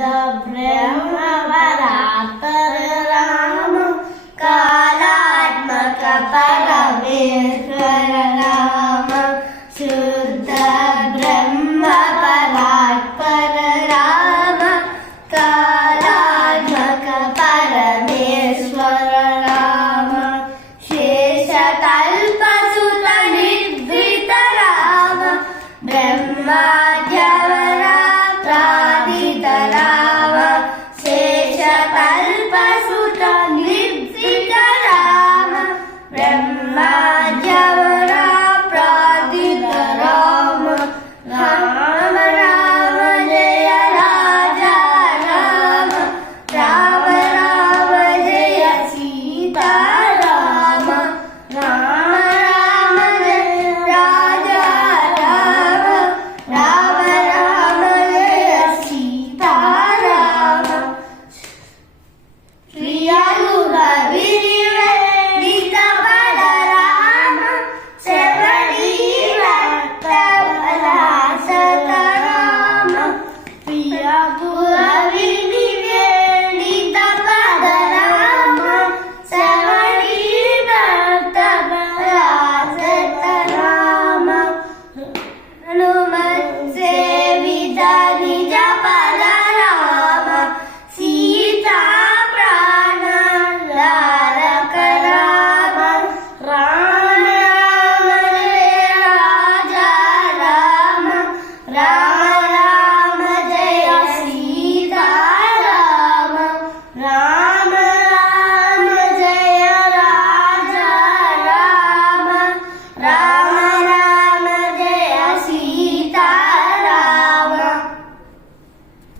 ब्रह्म परात्पर राम कालात्मक परमेश्वर राम शुद्ध ब्रह्म परात्पर राम कालात्मक परमेश्वर राम शेषकल्प सुत निर्भीत राम ब्रह्माद्यवरा प्रादित राम शेषकल्प सुत निर्भीत राम ब्रह्माद्यवरा प्रादित राम राम राम जय राजा राम राम राम जय सीता राम राम राम जय राजा राम राम राम जय सीता राम श्रियलुर विनिवेदित पद राम शबरी भक्त पलासत राम प्रिय